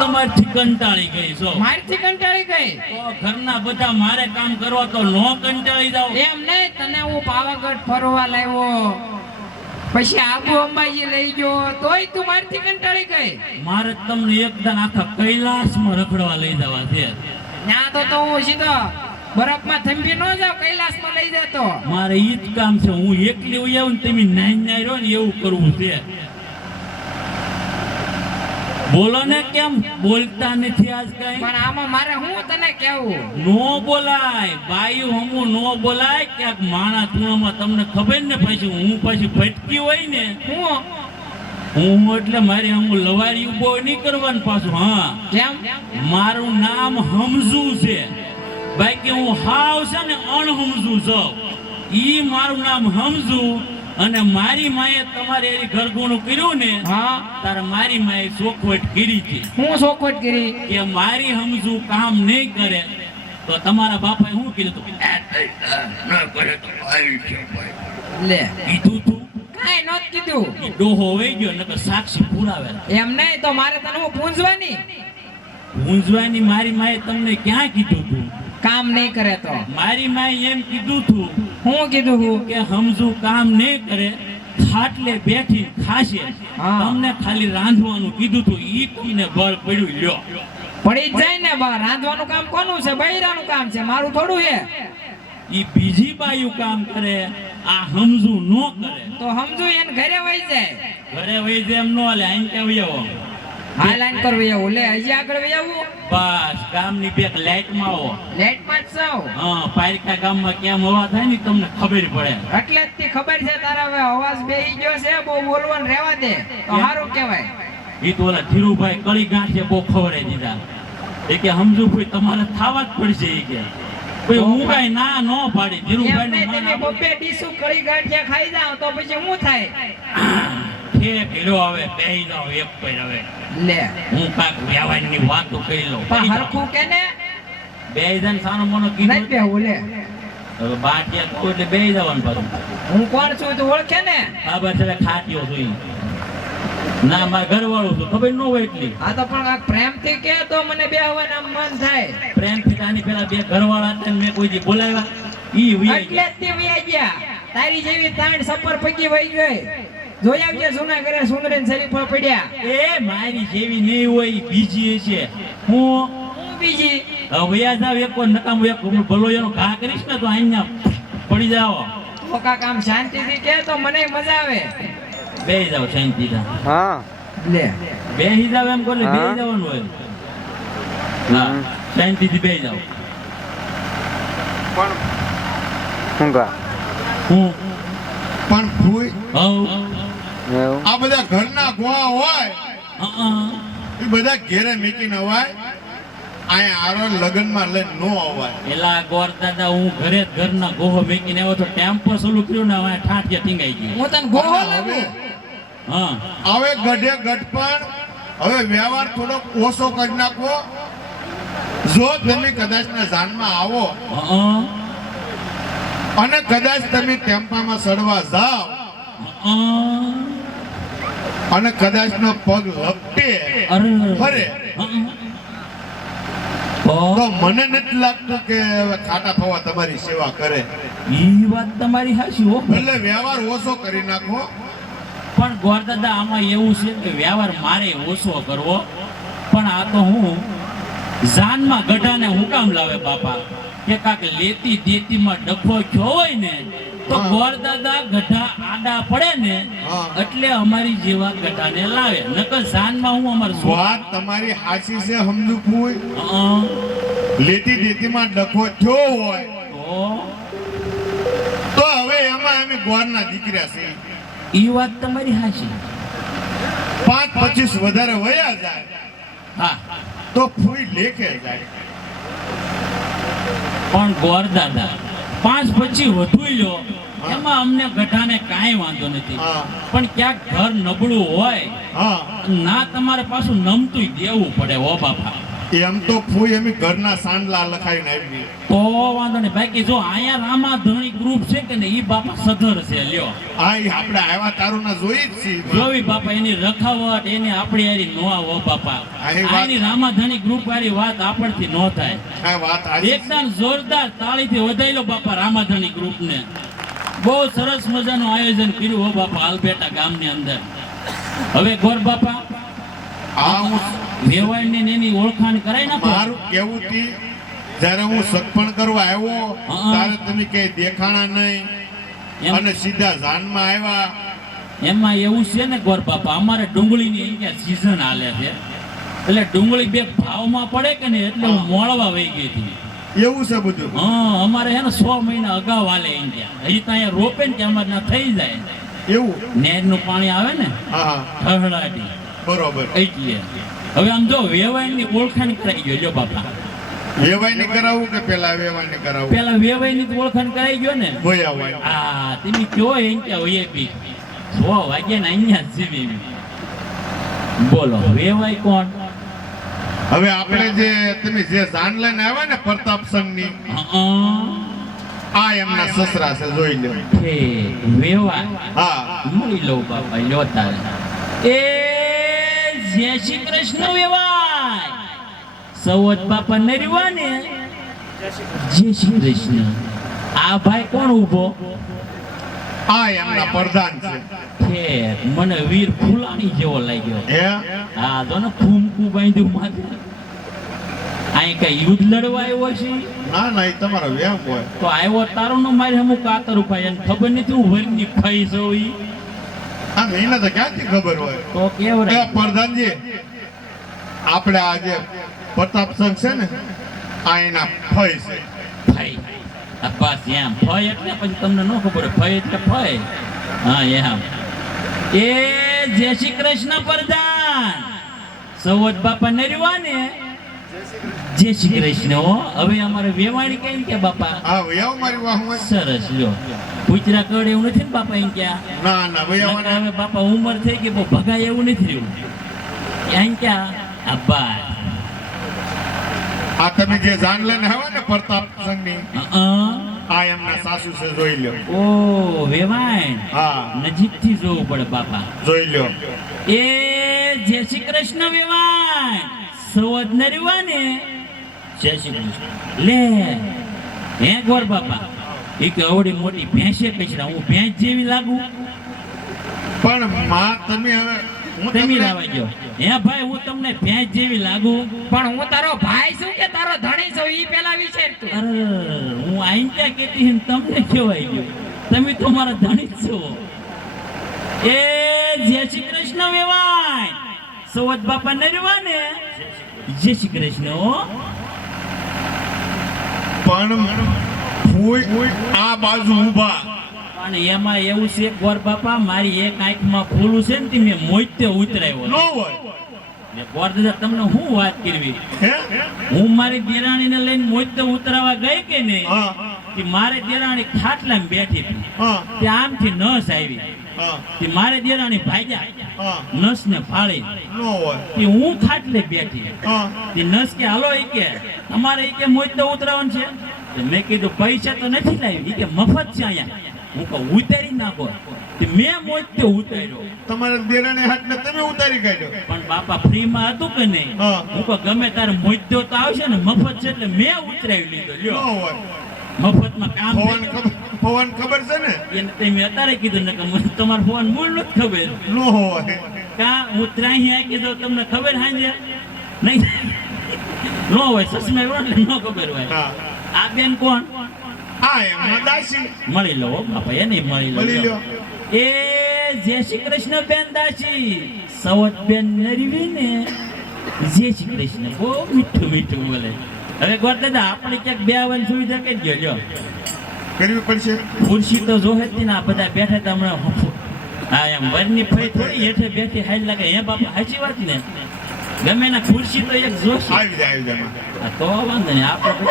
તમારથી કંટાળી ગઈ છો. મારથી કંટાળી ગઈ તો ઘરના બધા મારે કામ કરવા તો નો કંટાળી જાવ. એમ નહીં, તને હું પાવાગઢ ફરવા લાવ્યો, પછી આબુ અંબાજી લઈ ગયો, તોય તું મારથી કંટાળી ગઈ. મારે તમને એકદમ આખા કૈલાસમાં રખડવા લઈ જવા છે. ત્યાં તો હું સીધો બરફમાં થંભી ન જાવ, કૈલાસમાં લઈ જતો. મારે ઈ જ કામ છે. હું એકલી હોય આવું ને તમે નાઈ નાઈ રહ્યો ને એવું કરવું છે. બોલો ને, કેમ બોલતા નથી આજ કઈ? પણ આમાં મારે હું તને કેવું? નો બોલાય બાયુ, હમું નો બોલાય. ક્યાંક માણા તુણામાં તમને ખબર ને પછી હું ભટકી હોય ને હું એટલે મારી હમું લવારી ઉભો નહીં કરવાનું પાછું. હા, કેમ? મારું નામ હમઝુ છે, બાકી હું હાવ છે ને અણહમઝુ છું. ઈ મારું નામ હમઝુ. અને મારી માએ તમારે એની ઘરગુણું કર્યું ને, હા, તારે મારી માએ ચોખવટ કરી છે. હું ચોખવટ કરી કે મારી હમઝુ કામ નહીં કરે તો તમારા બાપાએ શું કીધું તું? લે, કીધું તું? કાઈ નહોતું કીધું. ઈ ડોહો વહી ગયો નકર સાક્ષી પુરાવે. એમ નહીં તો મારે તને હું પૂંજવાની? ઊંઝવાની મારી માએ તમને ક્યાં કીધું તું? કામ નહીં કરે તો મારી માએ એમ કીધું તું હું કીધું હું કે હમઝુ કામ નહીં કરે, ખાટલે બેઠી ખાશે. હા. તમને ખાલી રાંધવાનું કીધું તું. ઈ તમને બળ પડ્યું લ્યો. પડી જ જાય ને બા. રાંધવાનું કામ કોનું છે? બૈરાનું કામ છે, મારું થોડું છે. ઈ બીજી બાયુ કામ કરે, આ હમઝુ નો કરે. તો સમજુ એને ઘરે વહી જાય. ઘરે વહી જાય એમ નો હાલે. અહીં કે વહી આવો. હા, લાઈન પર વહી આવું. લે, હજી આગળ વહી આવું. બસ ગામની બેક લાઈટમાં આવો. લેટમાં જ સૌ. હા, પારિકા ગામમાં કેમ હવા થાય ને તમને ખબર પડે. એટલે જ થી ખબર છે તારા હવે અવાજ બેહી ગયો છે, બહુ બોલવાનું રહેવા દે તો સારું કહેવાય. ઈ તો ઓલા ધીરુભાઈ કળી ગાંઠે બહુ ખવડાવી દીધા. એ કે હમઝુ કોઈ તમારે થાવા જ પડશે. એ કે કોઈ હું કઈ ના નો પાડી. એમ ધીરુભાઈ નહીં, તમે બબ્બે ડીસુ કળી ગાંઠિયા ખાઈ જાવ તો પછી શું થાય? ઠેક હીરો હવે બેહી જાવ એક પર. હવે લે, હું કાક વ્યવહારની વાતો કરી લઉં. પણ હરખું કે ને બેહી જાય સાનો મોનો નહીં કીધું. બેહું. લે, હવે બાટિયા કહું એટલે બેહી જવાનું પાછું. હું કોણ છું તું ઓળખે ને? આ બસ એટલે ખાટ્યો છું ઈ. ના મારા ઘરવાળું છું, ખબર ન હોય એટલી. આ તો પણ આ પ્રેમથી કે તો મને બેહવાનું આમ મન થાય. પ્રેમથી આની પેલા બે ઘરવાળા હતા ને મેં કોઈ દી બોલાવ્યા. ઈ વહી એટલે જ તે વહી ગયા. તારી જેવી તાણ સપર પગી વહી ગઈ. જોઈ આવજે જૂના ઘરે સુંદરીન શરીફ પર પડ્યા. એ મારી જેવી નહીં હોય, ઈ બીજી છે. હું બીજી હવે વયા જાવ એક વાર નકામું એક ભલો એનો ઘા કરીશ ને તો અહીંયા પડી જાઓ. તો કાક આમ શાંતિથી કે તો મને મજા આવે. બેહી જાવ શાંતિથી. હા લે, બેહી જાવ એમ કહો ને, બેહી જવાનું હોય. હા, શાંતિથી બેહી જાવ. પણ શું કા હું પણ ભૂઈ હવ એવું આ બધા ઘરના ગોવા હોય અ એ બધા ઘેરે મૂકીને અવાય. અહીંયા આરો લગ્નમાં લઈને નો અવાય. એલા ગોર દાદા, હું ઘરે જ ઘરના ગોહો મેકીને આવ્યો તો ટેમ્પો ચાલુ કર્યું ને હવે ઠાઠિયા ટીંગાઈ ગયું. હું તને ગોહો હવે લાવું. હા, હવે ગઢે ગઢપણ હવે વ્યવહાર થોડો ઓછો કરી નાખો. જો તમે કદાચના જાનમાં આવો અ અને કદાચ તમે ટેમ્પામાં ચડવા જાઓ અ અને કદાચનો પગ લપટે અરે ફરે તો મને નથી લાગતું કે હવે ખાટા ફવા તમારી સેવા કરે. ઈ વાત તમારી હાચી હો. એટલે વ્યવહાર ઓછો કરી નાખો. પણ ગોર દાદા, આમાં એવું છે કે વ્યવહાર મારે ઓછો કરવો, પણ આ તો હું જાનમાં ગઢાને હું કામ લાવે બાપા કે કાક લેતી દેતીમાં ડખો થયો હોય ને તો હા. ગોર દાદા ગઢા આડા પડે ને હા. એટલે અમારી જેવા ગઢાને લાવે. નકર જાનમાં હું અમાર વાત તમારી હાચી છે સમજુ ફૂઈ. લેતી દેતીમાં ડખો થયો હોય તો હવે એમાં અમે ગોરના દીકરા છે. ઈ વાત તમારી હાચી. 5-25 વધારે વયા જાય હા, તો ફૂઈ લેખે જાય. પણ ગોર દાદા 5-25 વધુ લ્યો એમાં અમને ગઢાને કાંઈ વાંધો નથી. હા. પણ ક્યાંક ઘર નબળું હોય હા ના તમારે પાછું નમતું દેવું પડે હો બાપા. એમ તો ફૂઈ એમ ઘરના સાંડલા લખાઈને આવી. તો વાંધો નહીં બાકી જો અહીંયા રામાધણી ગ્રુપ છે કે ને ઈ બાપા સધર છે લ્યો. હા એ આપણે આવ્યા તારું ના જોઈ જ છીએ. જોવી બાપા એની રખાવટ એની આપણી હારી નો આવો બાપા. આ એ વાત- આની રામાધણી ગ્રુપ વાળી વાત આપણથી નો થાય. આ વાત આજે એકદમ જોરદાર તાળીથી વધાઈ લો બાપા રામાધણી ગ્રુપને. બહુ સરસ મજાનું આયોજન કર્યું હો બાપા હાલબેટા ગામની અંદર. હવે ગોર બાપા આ હું વેવાણની ને એની ઓળખાણ કરાય નાખો. મારું કેવું થી જ્યારે હું સગપણ કરવા આવ્યો હા. ત્યારે તમે કઈ દેખાણા નહીં એમ- અને સીધા જાનમાં આવ્યા. એમાં એવું છે ને ગોર બાપા અમારે ડુંગળીની અહીંયા સીઝન હાલે છે એટલે ડુંગળી બે ભાવમાં પડે કે ને એટલે હું મોળવા વહી ગઈ હતી. એવું છે બધું. હા અમારે હે ને 6 મહિના અગાઉ હાલે અહીંયા. હજી તો અહીંયા રોપે ને કે અમારે ના થઈ જાય. એવું નેરનું પાણી આવે ને હા હા ઠહડાટી બરોબર. એટલે હવે આમ જો વેવાણની ઓળખાણ કરાઈ ગયો જો બાપા. વેવાઈને કરાવવું કે પેલા વેવાઈને કરાવવું? પેલા વેવાઈની તો ઓળખાણ કરાઈ ગયો ને. ભોયા હોય. આ તમે કયો એમ કે હોય બી 6 વાગ્યા ને અહીંયા જ જીવી. બોલો વેવાઈ કોણ? હવે આપણે જે તમે જે જાન લઈને આવ્યા ને પ્રતાપ સંઘની આ એમના સસરા છે જોઈ લો. હે વેવાઈ હા મળી લો બાપા લ્યો તારે. એ જય શ્રી કૃષ્ણ વેવાઈ. સૌદ બાપા નરવા ને જય શ્રી કૃષ્ણ. આ ભાઈ કોણ ઊભો? આ એમના પ્રધાન છે. હે મને વીર ફૂલાણી જેવો લાગ્યો. હે હા તો ને ફૂમકું બાંધ્યું માથે. અહીં કઈ યુદ્ધ લડવા આવ્યો છે? ના ના એ તમારો વેમ હોય. તો આવ્યો તારો નો મારે હમું કાતર ઉપાય એને ખબર નથી હું વરની ખાઈ છું ઈ. આ એને તો ક્યાંથી ખબર હોય? તો કેવડે એ પ્રધાનજી આપણે આ જે પ્રતાપ સંઘ છે ને આ એના ફઈ છે. ફઈ. આ બસ એમ ફઈ એટલે પછી તમને ન ખબર હોય. ફઈ એટલે ફઈ. હા એમ. એ જય શ્રી કૃષ્ણ પ્રધાન. સૌદ બાપા નરવા ને જય શ્રી કૃષ્ણ. હો હવે અમારે વેવાણી કઈ કે બાપા હા વેવ મારી વાહ હોય. સરસ લ્યો. કુતરા કડ એવું નથી ને બાપા એમ ક્યાં ના ના વેવ હવે બાપા ઉંમર થઈ ગઈ બહુ ભગાય એવું નથી રહ્યું. અહીં ક્યાં આ બા આ તમે જે જાન લઈને આવ્યા ને પ્રતાપ સંઘની અ આ એમના સાસુ છે જોઈ લો. ઓ વેવાણ હા નજીકથી જોવું પડે બાપા. જોઈ લો. એ જય શ્રી કૃષ્ણ વેવાણ. સૌદ નરવા ને જય શ્રી કૃષ્ણ. લે હે ગોર બાપા એ કે અવડી મોટી ભેંસે કચરા હું ભેંસ જેવી લાગુ? પણ માં તમે હવે હું તમે તમને લાવા ગયો હે ભાઈ હું તમને ભેંસ જેવી લાગુ? પણ હું તારો ભાઈ છું કે તારો ધણી છું ઈ પેલા વિચાર તું. અરે હું આઈ ક્યાં કેતી ને તમને કેવાય ગયું? તમે તો મારા ધણી જ છો. એ જય શ્રી કૃષ્ણ વેવાય. સૌદ બાપા નરવા ને જય શ્રી કૃષ્ણ. હો. પણ ફૂઈ આ બાજુ ઊભા. અને એમાં એવું છે ગોર બાપા મારી એક આંખમાં ફૂલું છે ને તે મેં મોજતે ઉતરાવ્યો. નો હોય. મેં ગોર દાદા તમને શું વાત કરવી? હે હું મારી દેરાણીને લઈને મોજતે ઉતરાવા ગઈ કે નહીં હા તે મારે દેરાણી ખાટલામાં બેઠી હતી. હા તે આમથી નસ આવી. હા તે મારે દેરાણી ભાગ્યા હા નસને ફાળી. નો હોય. તે હું ખાટલે બેઠી. હા તે નસ કે હાલો ઈ કે તમારે ઈ કે મોજ તો ઉતરાવાનું છે. તે મેં કીધું પૈસા તો નથી લાવી. ઈ કે મફત છે અહીંયા. હું કહું ઉતારી નાખો. તે મેં મોજ તો ઉતાર્યો. તમારા દેરાને હાથને તમે ઉતારી કાઢ્યો. પણ બાપા ફ્રીમાં હતું કે નહીં? હા. હું કહું ગમે તારે મોજ તો આવશે ને મફત છે એટલે મેં ઉતરાવી લીધો. નો લ્યો હોય. મફતમાં કામ પવન થઈ ખબર પવન ખબર છે ને? એને તમે અત્યારે કીધું ને કે મને તમારો ફોન મૂળ નથી ખબર. નો હોય. કા હું ત્રાહી આકી દઉં તમને ખબર હાંજે નહીં નો હોય સસમે એટલે નો ખબર હોય. હા આ બેન કોણ? આ એમના દાસી. મળી લો હો બાપા એને મળી મળી લો. લ્યો. એ જય શ્રી કૃષ્ણ બેન દાસી. સવત બેન નરવી ને જય શ્રી કૃષ્ણ. બહુ મીઠું મીઠું બોલે. હવે ગોર દાદા આપણે ક્યાંક બે આવવાની સુવિધા કરી દો. લ્યો કરવી પડશે. ખુરશી તો જોહે જ ને આ બધા બેઠા હતા હમણાં. હા એમ વરની ફઈ થોડી હેઠે બેઠી હાઈ લાગે. હે બાપા સાચી વાત ને? ગમે ના ખુરશી તો એક જોશે. આવી જાય આવી જાય. હા તો વાંધો નહીં આપણે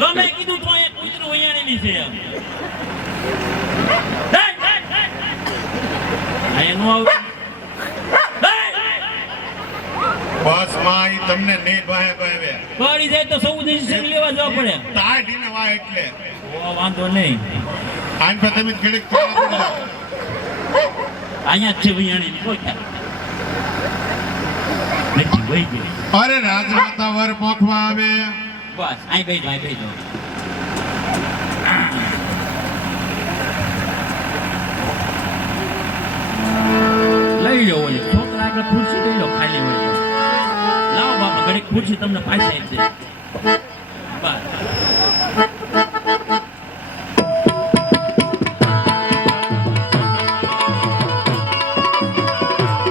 તો મેં કીધું તો એક કૂતરું વૈયાણેલી છે એમ. અહીંયા નો આવે. તમને નહીં ભાઈ ભાઈ પડી જાય તો સૌ ડિસિઝન લેવા જવા પડે તાઢીને વાહ એટલે ઓ વાંધો નહીં આમ પર તમે ઘડીક ચાલા પડી જાઓ. અહીંયા જ છે વિયાણી કોઈ ખ્યાલ નથી વહી ગઈ અરે રાજમાતા વર પોખવા આવે બસ અહીં બેસજો અહીં બેસજો લઈ લો ઓલી છોકરા આગળ ખુરશી લઈ લો ખાલી હોય તો લાવો બાપા ઘડીક ખુરશી તમને પાછી આપી દે બસ